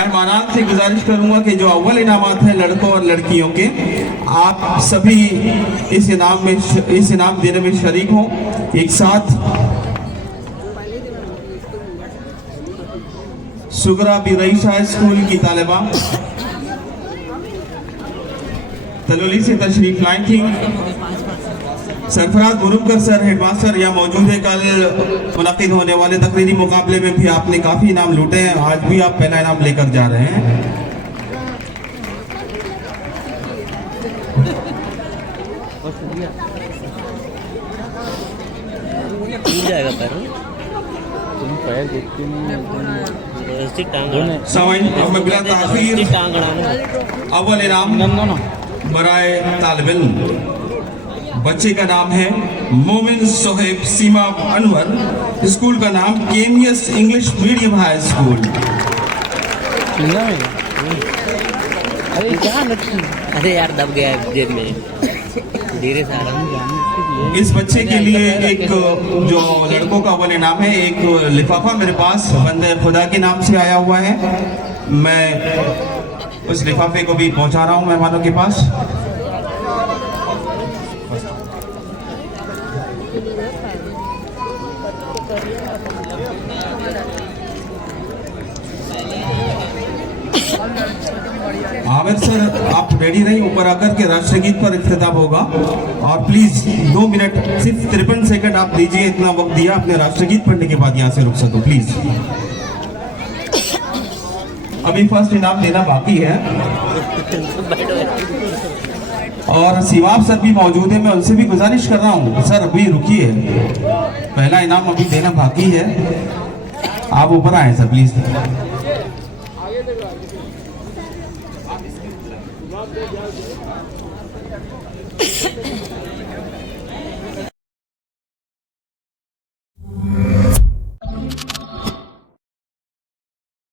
मेहमानान से गुजारिश करूंगा कि जो अव्वल इनामात हैं लड़कों और लड़कियों के, आप सभी इस इनाम देने में शरीक हों एक साथ। सुगरा बिरईशा स्कूल की तालिबा तलोली से तशरीफ लाई थी। सरफराज मुरुमकर सर हेडमास्टर यहाँ मौजूद है। कल मुनक़िद होने वाले तकरीरी मुकाबले में भी आपने काफ़ी इनाम लूटे हैं, आज भी आप पहला इनाम लेकर जा रहे हैं। अव्वल इनाम बराए तालिब इल्म, बच्चे का नाम है मोमिन सोहेब सीमा अनवर, स्कूल का नाम केमियस इंग्लिश मीडियम हाई स्कूल। अरे यार दब गया है जेब में, धीरे से आ रहा हूं। इस बच्चे के लिए एक जो लड़कों का अव्वल इनाम है, एक लिफाफा मेरे पास बंदे खुदा के नाम से आया हुआ है। मैं उस लिफाफे को भी पहुंचा रहा हूं मेहमानों के पास। आमिर सर आप रेडी रहिए, ऊपर आकर के राष्ट्रगीत पर इख्तिताम होगा और प्लीज 2 मिनट सिर्फ 53 सेकंड आप दीजिए, इतना वक्त दिया आपने राष्ट्रगीत पढ़ने के बाद यहाँ से रुक सको प्लीज। अभी फर्स्ट इनाम देना बाकी है और सिवाब सर भी मौजूद है, मैं उनसे भी गुजारिश कर रहा हूँ सर अभी रुकिए, पहला इनाम अभी देना बाकी है, आप ऊपर आए सर प्लीज।